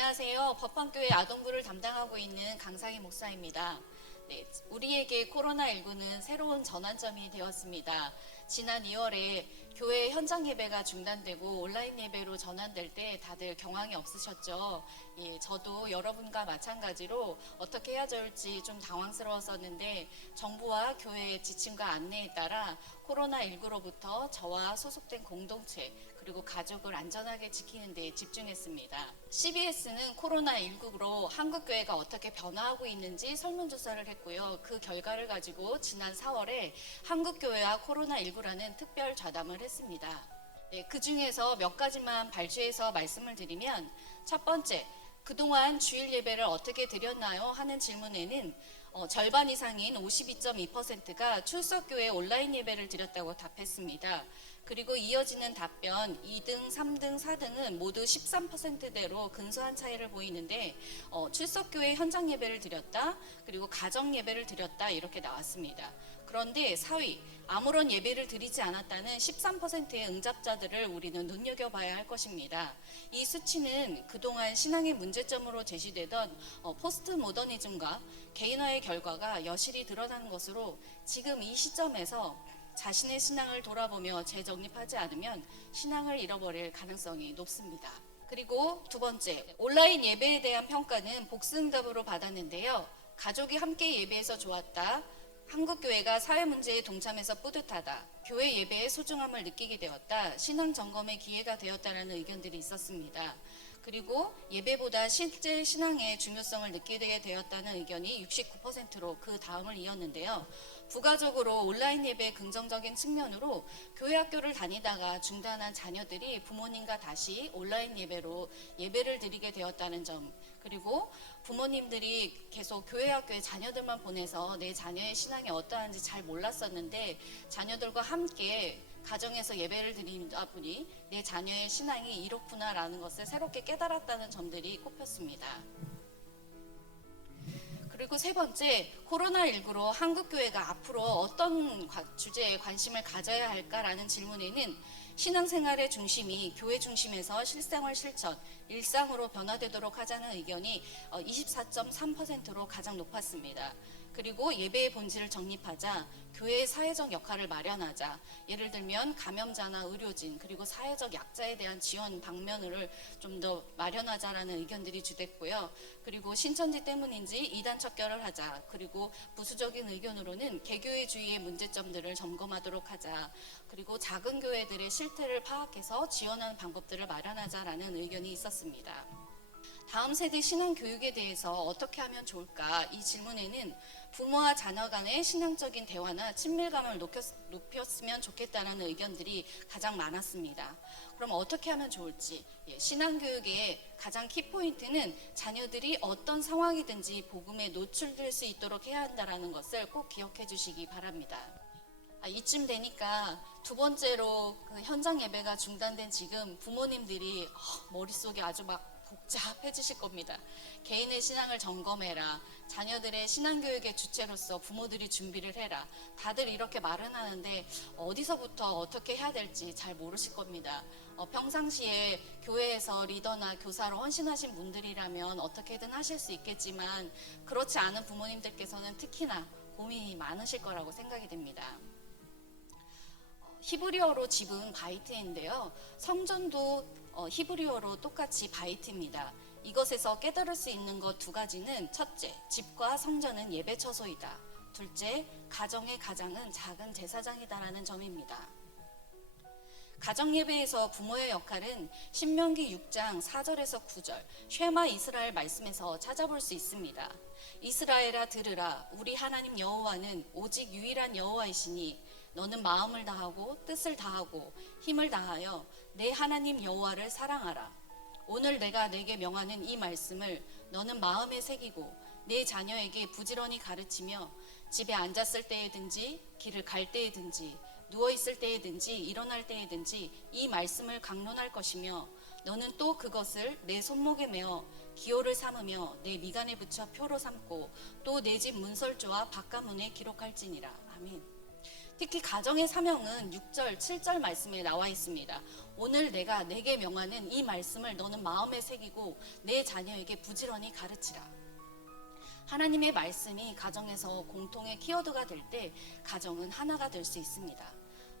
안녕하세요. 법헌교회 아동부를 담당하고 있는 강상희 목사입니다. 네, 우리에게 코로나19는 새로운 전환점이 되었습니다. 지난 2월에 교회 현장 예배가 중단되고 온라인 예배로 전환될 때 다들 경황이 없으셨죠? 예, 저도 여러분과 마찬가지로 어떻게 해야 될지 좀 당황스러웠었는데 정부와 교회의 지침과 안내에 따라 코로나19로부터 저와 소속된 공동체 그리고 가족을 안전하게 지키는 데 집중했습니다. CBS는 코로나19로 한국교회가 어떻게 변화하고 있는지 설문조사를 했고요. 그 결과를 가지고 지난 4월에 한국교회와 코로나19라는 특별 좌담을 했습니다. 네, 그 중에서 몇 가지만 발췌해서 말씀을 드리면 첫 번째, 그동안 주일 예배를 어떻게 드렸나요? 하는 질문에는 절반 이상인 52.2%가 출석교회 온라인 예배를 드렸다고 답했습니다. 그리고 이어지는 답변 2등, 3등, 4등은 모두 13%대로 근소한 차이를 보이는데 출석교회 현장 예배를 드렸다, 그리고 가정 예배를 드렸다 이렇게 나왔습니다. 그런데 4위, 아무런 예배를 드리지 않았다는 13%의 응답자들을 우리는 눈여겨봐야 할 것입니다. 이 수치는 그동안 신앙의 문제점으로 제시되던 포스트 모더니즘과 개인화의 결과가 여실히 드러나는 것으로 지금 이 시점에서 자신의 신앙을 돌아보며 재정립하지 않으면 신앙을 잃어버릴 가능성이 높습니다. 그리고 두 번째, 온라인 예배에 대한 평가는 복수응답으로 받았는데요. 가족이 함께 예배해서 좋았다. 한국교회가 사회문제에 동참해서 뿌듯하다. 교회 예배의 소중함을 느끼게 되었다. 신앙 점검의 기회가 되었다라는 의견들이 있었습니다. 그리고 예배보다 실제 신앙의 중요성을 느끼게 되었다는 의견이 69%로 그 다음을 이었는데요. 부가적으로 온라인 예배의 긍정적인 측면으로 교회 학교를 다니다가 중단한 자녀들이 부모님과 다시 온라인 예배로 예배를 드리게 되었다는 점, 그리고 부모님들이 계속 교회 학교에 자녀들만 보내서 내 자녀의 신앙이 어떠한지 잘 몰랐었는데 자녀들과 함께 가정에서 예배를 드리다 보니 내 자녀의 신앙이 이렇구나라는 것을 새롭게 깨달았다는 점들이 꼽혔습니다. 그리고 세 번째, 코로나19로 한국교회가 앞으로 어떤 주제에 관심을 가져야 할까라는 질문에는 신앙생활의 중심이 교회 중심에서 실생활 실천, 일상으로 변화되도록 하자는 의견이 24.3%로 가장 높았습니다. 그리고 예배의 본질을 정립하자, 교회의 사회적 역할을 마련하자, 예를 들면 감염자나 의료진 그리고 사회적 약자에 대한 지원 방면을 좀 더 마련하자라는 의견들이 주됐고요. 그리고 신천지 때문인지 이단 척결을 하자, 그리고 부수적인 의견으로는 개교회주의의 문제점들을 점검하도록 하자, 그리고 작은 교회들의 실태를 파악해서 지원하는 방법들을 마련하자라는 의견이 있었습니다. 다음 세대 신앙 교육에 대해서 어떻게 하면 좋을까? 이 질문에는 부모와 자녀 간의 신앙적인 대화나 친밀감을 높였으면 좋겠다는 의견들이 가장 많았습니다. 그럼 어떻게 하면 좋을지? 신앙 교육의 가장 키포인트는 자녀들이 어떤 상황이든지 복음에 노출될 수 있도록 해야 한다는 것을 꼭 기억해 주시기 바랍니다. 이쯤 되니까 두 번째로 현장 예배가 중단된 지금 부모님들이 머릿속에 아주 막 복잡해지실 겁니다. 개인의 신앙을 점검해라. 자녀들의 신앙교육의 주체로서 부모들이 준비를 해라. 다들 이렇게 말은 하는데 어디서부터 어떻게 해야 될지 잘 모르실 겁니다. 평상시에 교회에서 리더나 교사로 헌신하신 분들이라면 어떻게든 하실 수 있겠지만 그렇지 않은 부모님들께서는 특히나 고민이 많으실 거라고 생각이 됩니다. 히브리어로 집은 바이트인데요. 성전도 히브리어로 똑같이 바이트입니다. 이것에서 깨달을 수 있는 것 두 가지는 첫째, 집과 성전은 예배 처소이다. 둘째, 가정의 가장은 작은 제사장이다라는 점입니다. 가정 예배에서 부모의 역할은 신명기 6장 4절에서 9절 쉐마 이스라엘 말씀에서 찾아볼 수 있습니다. 이스라엘아 들으라, 우리 하나님 여호와는 오직 유일한 여호와이시니 너는 마음을 다하고 뜻을 다하고 힘을 다하여 내 하나님 여호와를 사랑하라. 오늘 내가 내게 명하는 이 말씀을 너는 마음에 새기고 내 자녀에게 부지런히 가르치며 집에 앉았을 때에든지 길을 갈 때에든지 누워있을 때에든지 일어날 때에든지 이 말씀을 강론할 것이며 너는 또 그것을 내 손목에 메어 기호를 삼으며 내 미간에 붙여 표로 삼고 또 내 집 문설주와 바깥문에 기록할지니라. 아멘. 특히 가정의 사명은 6절, 7절 말씀에 나와 있습니다. 오늘 내가 내게 명하는 이 말씀을 너는 마음에 새기고 내 자녀에게 부지런히 가르치라. 하나님의 말씀이 가정에서 공통의 키워드가 될 때 가정은 하나가 될 수 있습니다.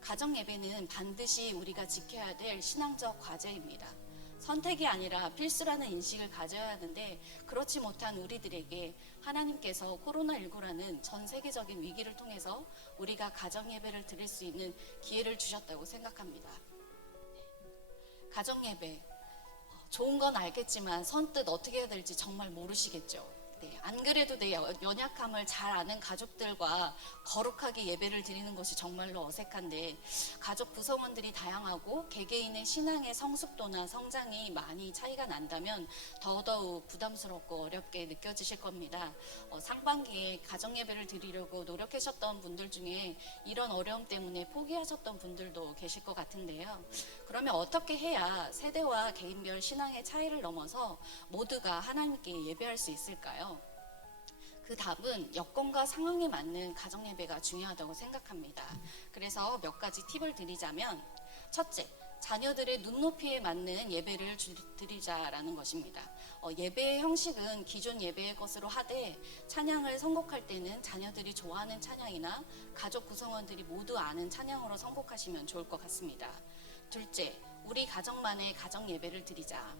가정 예배는 반드시 우리가 지켜야 될 신앙적 과제입니다. 선택이 아니라 필수라는 인식을 가져야 하는데 그렇지 못한 우리들에게 하나님께서 코로나19라는 전 세계적인 위기를 통해서 우리가 가정 예배를 드릴 수 있는 기회를 주셨다고 생각합니다. 가정 예배 좋은 건 알겠지만 선뜻 어떻게 해야 될지 정말 모르시겠죠. 안 그래도 내 연약함을 잘 아는 가족들과 거룩하게 예배를 드리는 것이 정말로 어색한데 가족 구성원들이 다양하고 개개인의 신앙의 성숙도나 성장이 많이 차이가 난다면 더더욱 부담스럽고 어렵게 느껴지실 겁니다. 상반기에 가정 예배를 드리려고 노력하셨던 분들 중에 이런 어려움 때문에 포기하셨던 분들도 계실 것 같은데요. 그러면 어떻게 해야 세대와 개인별 신앙의 차이를 넘어서 모두가 하나님께 예배할 수 있을까요? 그 답은 여건과 상황에 맞는 가정 예배가 중요하다고 생각합니다. 그래서 몇 가지 팁을 드리자면, 첫째, 자녀들의 눈높이에 맞는 예배를 드리자라는 것입니다. 예배의 형식은 기존 예배의 것으로 하되 찬양을 선곡할 때는 자녀들이 좋아하는 찬양이나 가족 구성원들이 모두 아는 찬양으로 선곡하시면 좋을 것 같습니다. 둘째, 우리 가정만의 가정 예배를 드리자.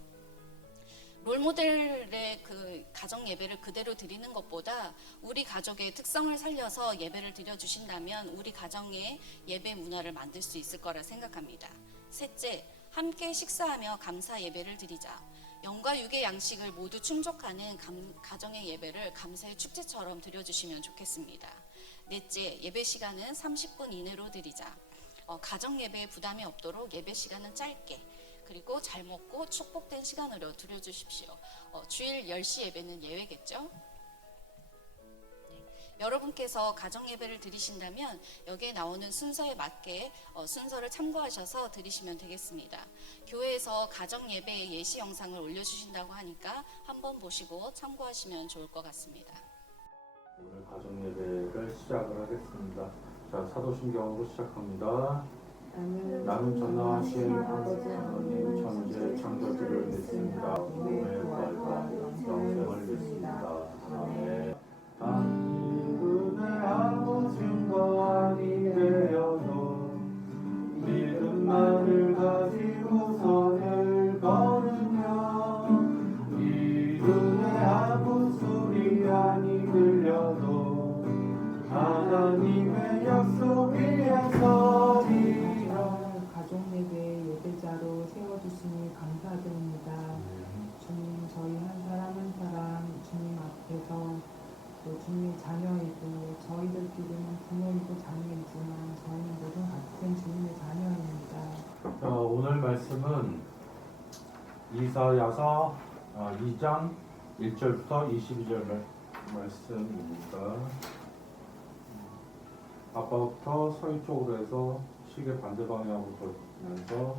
롤모델의 그 가정 예배를 그대로 드리는 것보다 우리 가족의 특성을 살려서 예배를 드려주신다면 우리 가정의 예배 문화를 만들 수 있을 거라 생각합니다. 셋째, 함께 식사하며 감사 예배를 드리자. 영과 육의 양식을 모두 충족하는 가정의 예배를 감사의 축제처럼 드려주시면 좋겠습니다. 넷째, 예배 시간은 30분 이내로 드리자. 가정 예배에 부담이 없도록 예배 시간은 짧게, 그리고 잘 먹고 축복된 시간으로 드려주십시오. 주일 10시 예배는 예외겠죠? 여러분께서 가정 예배를 드리신다면 여기에 나오는 순서에 맞게 순서를 참고하셔서 드리시면 되겠습니다. 교회에서 가정 예배의 예시 영상을 올려주신다고 하니까 한번 보시고 참고하시면 좋을 것 같습니다. 오늘 가정 예배를 시작을 하겠습니다. 자, 사도신경으로 시작합니다. 나는 전능하신 아버지 하나님 천지의 창조주를 믿습니다. 몸의 부활과 영생을 믿습니다. 아멘. 당신의 아무 증거 아니 되어도 믿음만을 가지고 선을 걸으며 이름의 아무 소리 아니 들려도 하나님의 약속 위에 서리 가족 예배 예배자로 세워주시니 감사드립니다. 주님, 저희 한 사람 한 사람 주님 앞에서 또 주님의 자녀이고 저희들끼리는 부모이고 자녀이지만 저희는 모두 같은 주님의 자녀입니다. 자, 오늘 말씀은 이사야서 2장 1절부터 22절 말씀입니다. 아빠부터 서쪽으로 해서 시계 반대 방향으로 돌면서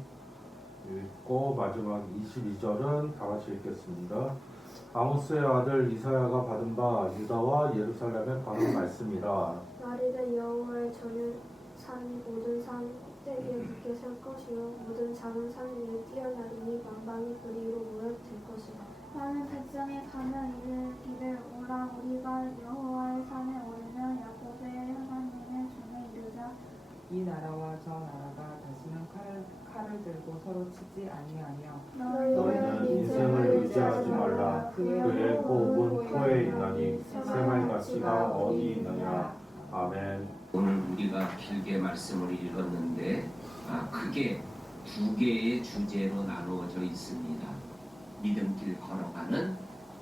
읽고 마지막 22절은 다 같이 읽겠습니다. 아모스의 아들 이사야가 받은 바 유다와 예루살렘에 관한 말씀이라. 날이되 여호와의 전율 산이 모든 산 꼭대기에 붙게 설 것이요 모든 작은 산 위에 뛰어나르니 만방이 그리로 모여들 것이라. 많은 백성이 가며 이르기를 오라 우리가 여호와의 산에 오르며 야곱의 하나님의 전에 이르자. 이 나라와 저 나라가 다시는 칼을 들고 서로 치지 아니하며 너희는 인생을 의지하지 말라. 그의 호흡은 코에 있나니 새말가시가 어디 있느냐. 아멘. 오늘 우리가 길게 말씀을 읽었는데 크게 두 개의 주제로 나누어져 있습니다. 믿음길 걸어가는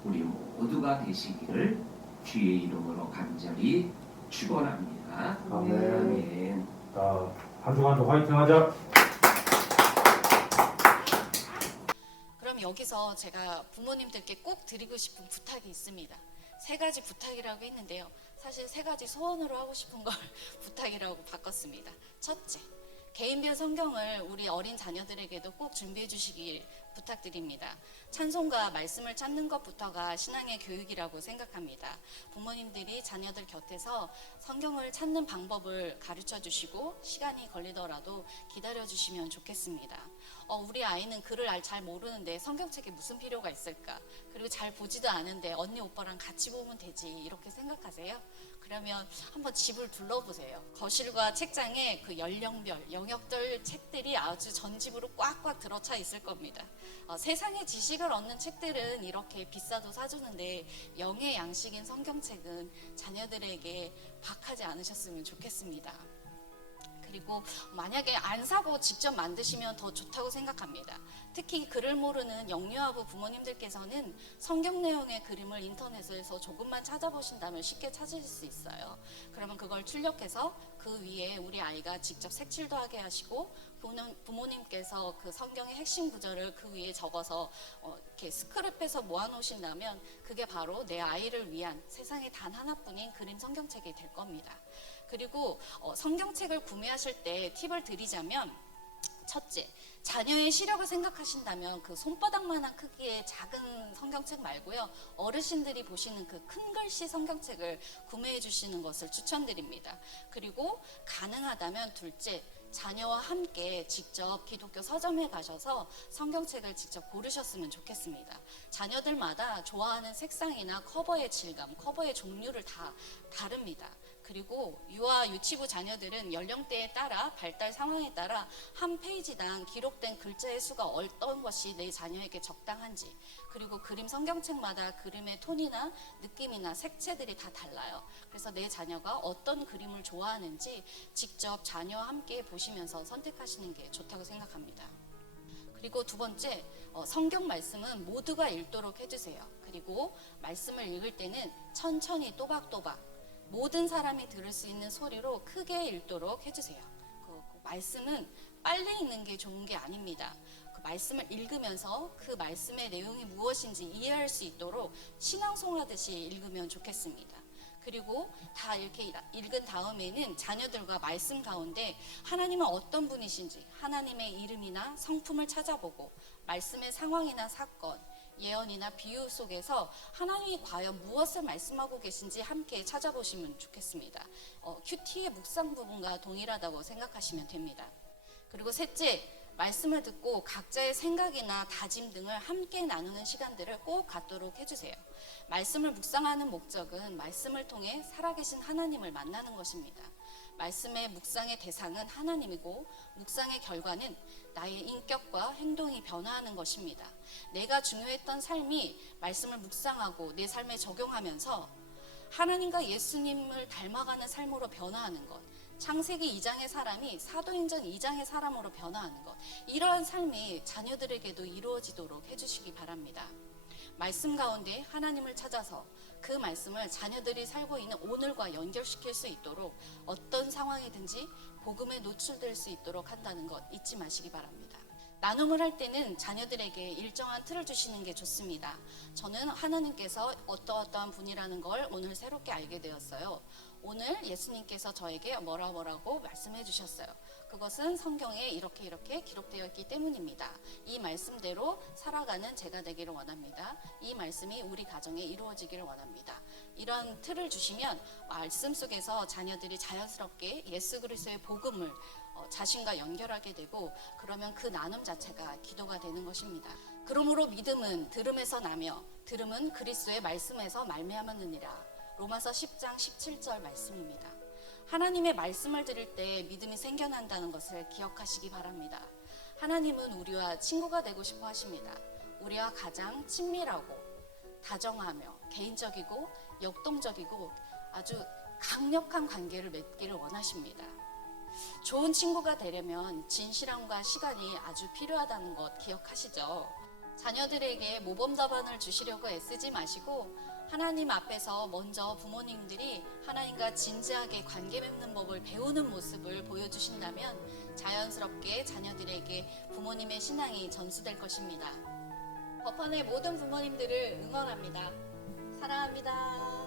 우리 모두가 되시기를 주의 이름으로 간절히 축원합니다. 아멘. 아멘. 자, 한 주간도 화이팅 하자. 그럼 여기서 제가 부모님들께 꼭 드리고 싶은 부탁이 있습니다. 3가지 부탁이라고 했는데요. 사실 3가지 소원으로 하고 싶은 걸 부탁이라고 바꿨습니다. 첫째, 개인별 성경을 우리 어린 자녀들에게도 꼭 준비해 주시길 부탁드립니다. 찬송과 말씀을 찾는 것부터가 신앙의 교육이라고 생각합니다. 부모님들이 자녀들 곁에서 성경을 찾는 방법을 가르쳐 주시고 시간이 걸리더라도 기다려 주시면 좋겠습니다. 우리 아이는 글을 잘 모르는데 성경책에 무슨 필요가 있을까? 그리고 잘 보지도 않은데 언니 오빠랑 같이 보면 되지, 이렇게 생각하세요? 그러면 한번 집을 둘러보세요. 거실과 책장에 그 연령별, 영역별 책들이 아주 전집으로 꽉꽉 들어차 있을 겁니다. 세상의 지식을 얻는 책들은 이렇게 비싸도 사주는데 영의 양식인 성경책은 자녀들에게 박하지 않으셨으면 좋겠습니다. 그리고 만약에 안 사고 직접 만드시면 더 좋다고 생각합니다. 특히 글을 모르는 영유아부 부모님들께서는 성경 내용의 그림을 인터넷에서 조금만 찾아보신다면 쉽게 찾으실 수 있어요. 그러면 그걸 출력해서 그 위에 우리 아이가 직접 색칠도 하게 하시고 부모님께서 그 성경의 핵심 구절을 그 위에 적어서 이렇게 스크랩해서 모아놓으신다면 그게 바로 내 아이를 위한 세상에 단 하나뿐인 그림 성경책이 될 겁니다. 그리고 성경책을 구매하실 때 팁을 드리자면, 첫째, 자녀의 시력을 생각하신다면 그 손바닥만한 크기의 작은 성경책 말고요, 어르신들이 보시는 그 큰 글씨 성경책을 구매해 주시는 것을 추천드립니다. 그리고 가능하다면 둘째, 자녀와 함께 직접 기독교 서점에 가셔서 성경책을 직접 고르셨으면 좋겠습니다. 자녀들마다 좋아하는 색상이나 커버의 질감, 커버의 종류를 다 다릅니다. 그리고 유아 유치부 자녀들은 연령대에 따라 발달 상황에 따라 한 페이지당 기록된 글자의 수가 어떤 것이 내 자녀에게 적당한지, 그리고 그림 성경책마다 그림의 톤이나 느낌이나 색채들이 다 달라요. 그래서 내 자녀가 어떤 그림을 좋아하는지 직접 자녀와 함께 보시면서 선택하시는 게 좋다고 생각합니다. 그리고 두 번째, 성경 말씀은 모두가 읽도록 해주세요. 그리고 말씀을 읽을 때는 천천히 또박또박 모든 사람이 들을 수 있는 소리로 크게 읽도록 해주세요. 그 말씀은 빨리 읽는 게 좋은 게 아닙니다. 그 말씀을 읽으면서 그 말씀의 내용이 무엇인지 이해할 수 있도록 신앙송하듯이 읽으면 좋겠습니다. 그리고 다 이렇게 읽은 다음에는 자녀들과 말씀 가운데 하나님은 어떤 분이신지 하나님의 이름이나 성품을 찾아보고 말씀의 상황이나 사건, 예언이나 비유 속에서 하나님이 과연 무엇을 말씀하고 계신지 함께 찾아보시면 좋겠습니다. 큐티의 묵상 부분과 동일하다고 생각하시면 됩니다. 그리고 셋째, 말씀을 듣고 각자의 생각이나 다짐 등을 함께 나누는 시간들을 꼭 갖도록 해주세요. 말씀을 묵상하는 목적은 말씀을 통해 살아계신 하나님을 만나는 것입니다. 말씀의 묵상의 대상은 하나님이고 묵상의 결과는 나의 인격과 행동이 변화하는 것입니다. 내가 중요했던 삶이 말씀을 묵상하고 내 삶에 적용하면서 하나님과 예수님을 닮아가는 삶으로 변화하는 것, 창세기 2장의 사람이 사도행전 2장의 사람으로 변화하는 것, 이러한 삶이 자녀들에게도 이루어지도록 해주시기 바랍니다. 말씀 가운데 하나님을 찾아서 그 말씀을 자녀들이 살고 있는 오늘과 연결시킬 수 있도록 어떤 상황이든지 복음에 노출될 수 있도록 한다는 것 잊지 마시기 바랍니다. 나눔을 할 때는 자녀들에게 일정한 틀을 주시는 게 좋습니다. 저는 하나님께서 어떠한 분이라는 걸 오늘 새롭게 알게 되었어요. 오늘 예수님께서 저에게 뭐라고 말씀해 주셨어요. 그것은 성경에 이렇게 기록되어 있기 때문입니다. 이 말씀대로 살아가는 제가 되기를 원합니다. 이 말씀이 우리 가정에 이루어지기를 원합니다. 이런 틀을 주시면 말씀 속에서 자녀들이 자연스럽게 예수 그리스도의 복음을 자신과 연결하게 되고, 그러면 그 나눔 자체가 기도가 되는 것입니다. 그러므로 믿음은 들음에서 나며 들음은 그리스도의 말씀에서 말미암았느니라. 로마서 10장 17절 말씀입니다. 하나님의 말씀을 들을 때 믿음이 생겨난다는 것을 기억하시기 바랍니다. 하나님은 우리와 친구가 되고 싶어 하십니다. 우리와 가장 친밀하고 다정하며 개인적이고 역동적이고 아주 강력한 관계를 맺기를 원하십니다. 좋은 친구가 되려면 진실함과 시간이 아주 필요하다는 것 기억하시죠? 자녀들에게 모범 답안을 주시려고 애쓰지 마시고 하나님 앞에서 먼저 부모님들이 하나님과 진지하게 관계 맺는 법을 배우는 모습을 보여주신다면 자연스럽게 자녀들에게 부모님의 신앙이 전수될 것입니다. 법헌의 모든 부모님들을 응원합니다. 사랑합니다.